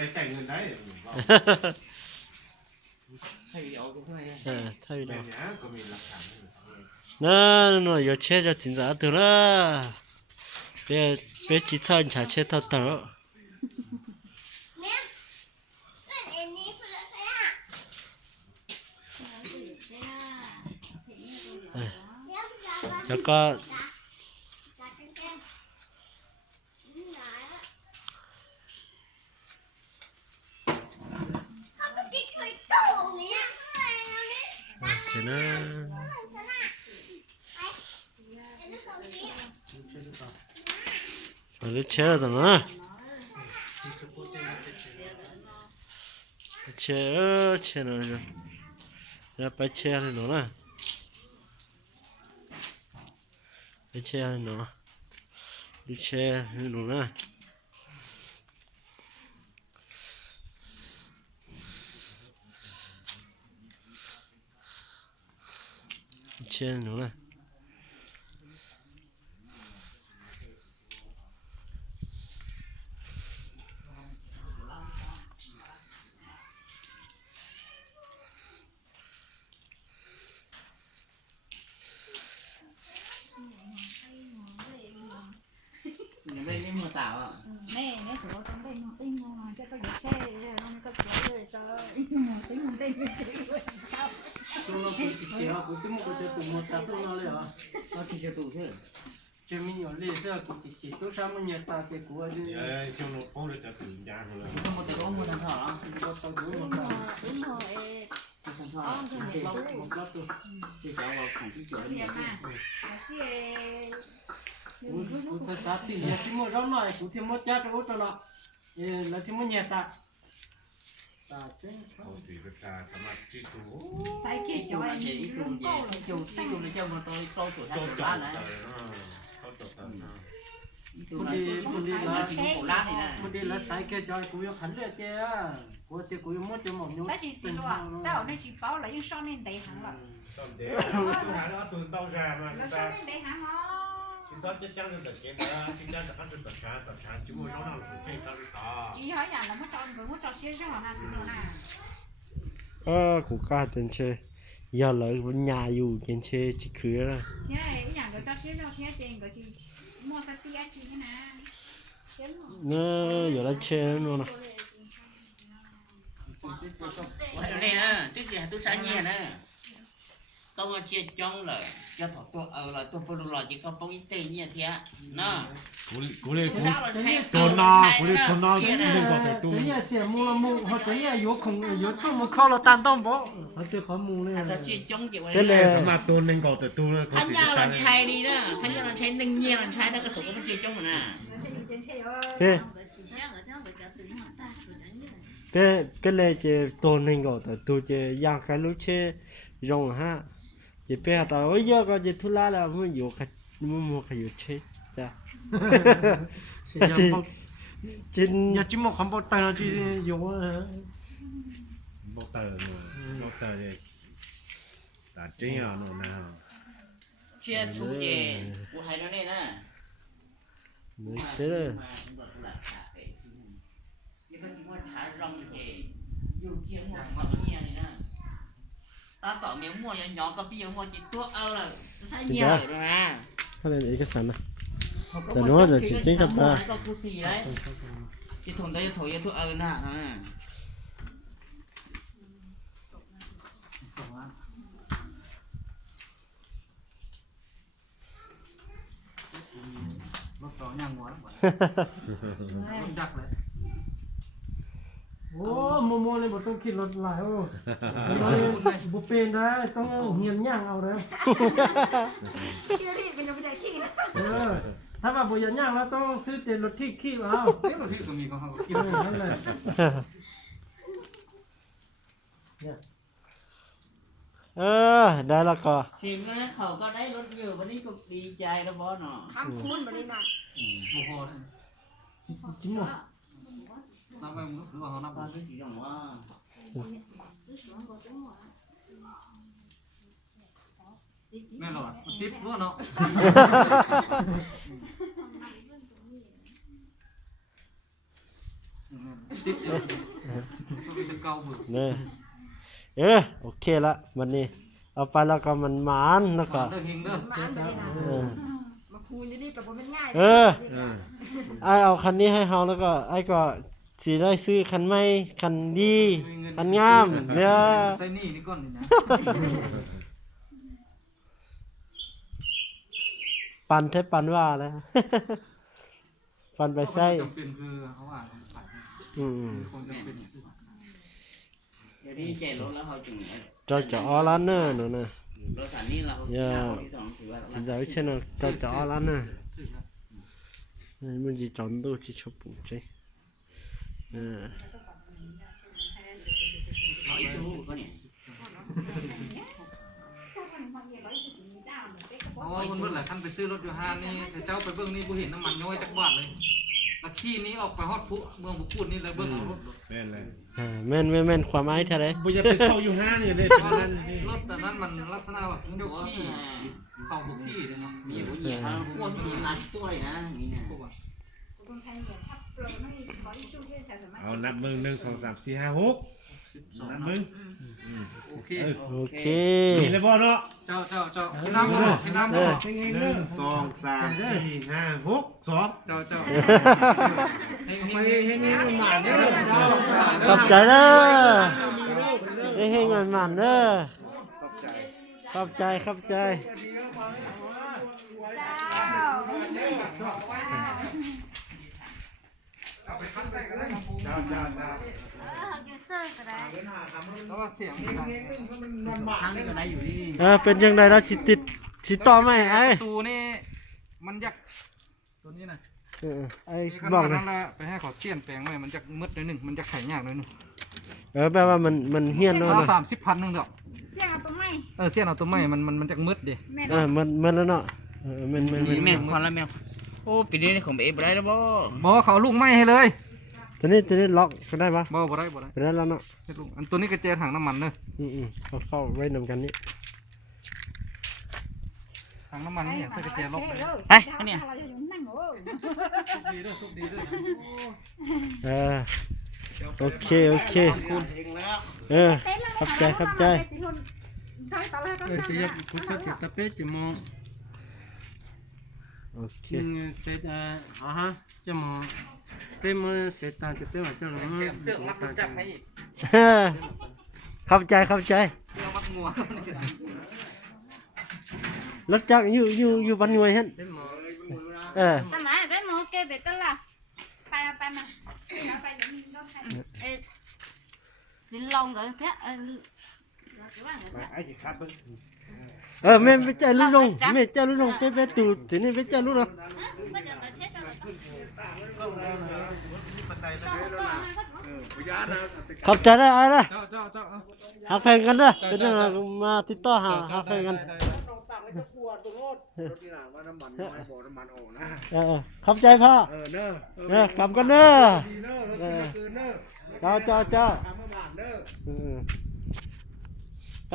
ได้แต่งเงินได้thay vì đó cũng hay thay đó có mình lập thẳng nó giờ chơi cho chính xác từ đó bé bé chỉ sao chả chơi thật thật cho con thế nó rồi chơi rồi nữa chơi rồi ra phải chơi rồi nữa phải chơi rồi nữa đi chơi rồi nữa chơi nữa đây nên mùa tảo à nè tụi trong đây nó tính ngon chứ có gì xe nó có chỗ rồi trời tính mình đây sao xong nó cũng chỉ kéo cũng cái một cái tủ một tạp luôn nóเลยà nó chỉ cho tủ thế chỉ mình nhỏ lên sẽ cũng chỉ tôi sao mình nhặt tạp cái của chứ xong nó không được cho tự nhà rồi không một cái đó mua thằng thỏ đó một tàu đủ một tàu đúng rồi thằng thỏ chỉ một lát thôi chỉ có vào khoảng cái chỗ này cũng sẽ sát thì nhặt chỉ một rau này cũng thêm một chát cho nó là thêm một nhặt tạp tạp chứ không gì với taสามารถจีตู sai kia chỗ cho này anh chỉ ít chỗ gì ít chỗ này cho mà tôi cho chỗ cho hai cho lá nàyเขาจบตอน ít chỗ này chỉ cổ lá này nè một đi là sai kia cho cũng có khẩn được chứ của thì cũng mất cho mỏng nhung đó chỉ gì luôn đó ở chỉ báo là những son nên đầy hàng rồi ซ่อมเดี๋ยวหาแล้วตื่นเต้าแรงมา là แต่ son nên đầy hàng đó ที่ซ่อมจะจ้างเป็นแต่เกมนะที่จ้างจะขั้นเป็นแต่ช้าจุ่มน้องๆผมเก่งกันต่อ chỉ hỏi nhà là mất cho xe cho họ làm gì nữa nè của ca trên chơi giờ lại nhàอยู่trên chơi chỉ cứ là thế này cái nhà được cho xe cho thế tiền của chị mua sắt tía chị như nè nó giờ lại chơi nó nè ở đây nè trước giờ tôi sáng nhẹ nè công an chia trong là cho thọ tôi ở là tôi phải là chỉ có bao nhiêu tiền như thế nèกูเลยตัวนอกูเลยตัวนอที่หนึ่งก็แต่ตัว cái nhà xẻ mua là mua hoặc cái nhà yếu không yếu chung một kho là tan tông bỏ họ tự có mua này ta chia trong kiểu cái này สามารถตัวหนึ่งก็แต่ตัวเขา ท่าน สิ ยาเราใช้ดีนะท่านยาเราใช้หนึ่งเงี้ยเราใช้ได้ก็ถูกก็ไม่chia trong mà nè cái này chơi tổ nên gọi là tôi chơi giang cái lúc chơi rong ha chỉ bé tao ơi giờ có chơi thu lá là muốn nhiều cái mua cái nhiều chơi ta chín nhà chỉ một không bao tay chỉ yếu บอกเตอร์บอกเตอร์เลยแต่จริงอ่ะโน่นนะ chia chú về của hai nó này nè mới chơi rồi ta tỏ miếng mua nhỏ có bây mua chỉ thuốc âu là thấy nhiều rồi nè cái này cái sản nàyแต่nó là chỉ chính các bạn có cú xì đấy chỉ thùng đây thổi thuốc âu nè nó có nhà ngói đặt đấy ô mua lên một tông kít lọt lại ô bộ pin đấy tông hiền nhang ao đấyถ้าว่าบุญย่างแล้วต้องซื้อเจลที่ขี้แล้วเจลที่ก็มีของเขาขี้เลยนั่นแหละเนี่ย ได้แล้วก็ xìm cái đấy khẩu có đấy rốt nhiều vẫn đi cực đi chai đó bó nọ ham cuốn vào đây nè บุพอเลยจริงหรอนับไปมึงหรือว่าเขานับ con cái chỉ đồng quá แม่หลอดติ๊บรู้เนาะ ติดอยู่ก็เป็นเก่าเบื่อ เนี่ยโอเคละวันนี้เอาไปแล้วก็มันหมานแล้วก็ เด้อเฮงเด้อ มาอันไปเลยนะ เออ มาคูณอยู่นี่แต่ผมเป็นง่าย ไอเอาคันนี้ให้เฮาแล้วก็ไอก็สิได้ซื้อคันใหม่คันดีคันงามเด้อ ใส่นี่นี่ก่อนนี่นะ ปันแทบปันว่าแล้ว ปันไปใส่ จำเป็นคือเขาว่าขาย อืม คงจำเป็น เดี๋ยวนี้ใจรถแล้วเขาจึง จะเอาละเนอะหนูนะ รถคันนี้เรา ที่สองถือว่า 진짜 위치는 저 알아는 뭔지 전도 지쳐 보지. 예. เขาอีจูก็เนี่ย อ๋อมันเมื่อไหร่ท่านไปซื้อรถยูฮานนี่แต่เจ้าไปเบิ่งนี่บ่เห็นน้ำมันย้อยจักบาทเลยแล้วขี้นี้ออกไปฮอดผู้เมืองผู้พูดนี่แล้วเบิ่งเอารถ แม่นเลย 맨ความหมายเท่าไหร่ บุญจะไปโซอยู่ห้านี่เลย รถแต่นั้นมันลักษณะแบบเจ้าขี้เข้าบุกขี้เลยเนาะ มีผู้หญิงเขาพวกที่ร้านตัวเลยนะนี่นะ พวกว่า คนใช้เหรียญชับเปลือกไม่ขอที่ชู้ที่ใส่สมัย เอานับมึง1 2 3 4 5 6นับมึง โอเค โอเค มีเลยบ่เนาะ เจ้ากินน้ำบ่กินน้ำบ่ 1 2 3 4 5 6 2 เจ้าเฮง ไปเฮงๆมันมาเด้อเจ้า ขอบใจเด้อเฮงๆมันเด้อ ขอบใจ ขอบใจ เจ้า แล้วว่าเสียงดัง ทางนี้ก็ได้อยู่นี่ เป็นยังไงล่ะสิต่อไหมไอ้ ตูนี่มันยักตัวนี้นะ ไอ้ ข บ นา อก ด นะ นั้นละไปให้เขาเสี้ยนแปลงไว้มันจะมืดหน่อยนึงมันจะไข่ยากหน่อยนึง แปลว่ามันเฮี้ยนเนาะ ถ้า30,000นึงดอก เสียงเอาตัวไม่ เสี้ยนเอาตัวไม้มันจะมืดดิ แม่ มันแล้วเนาะมัน แมวพอแล้วแมวโอ้ปีนี้ของเอฟได้แล้วบ่ บอกเขาลูกไม้ให้เลย ตัวนี้ล็อกก็ได้ปะ บ่ได้ ไปได้แล้วเนาะ ให้ลูกอันตัวนี้กระเจถังน้ำมันเนอะ เข้าไว้นำกันนี่ ถังน้ำมันนี่ใส่กระเจล็อกเลย ไปอันเนี่ย ดีด้วยสุกดีด้วย โอเคขอบใจ จะคุณจะจิตตะเป๊ะจะมอง โอเค เสร็จจะมองเป็นมือเสร็จตาจะเป็นว่าจะลงเสือกมัดจับให้อีก ขอบใจ เสือกมัดงัว รถจักรอยู่บ้านงวยเห็น ทำไมได้หมอเก็บเบ็ดกันล่ะไปมาไปอย่างนี้ก็ไป Đi lông rồi thế ไอ้ที่ครับเบิ่ง แม่ไปจ่ายลูกลงแม่จ่ายลูกลงไปตูทีนี้ไปจ่ายลูกลง có giờ là chết rồi ขอบใจนะไอ้นะ เจ้า หาแฟนกันเด้อเป็นยังไงมาติดต่อหาแฟนกันขอบใจพ่อกลับกันเด้อเจ้าไป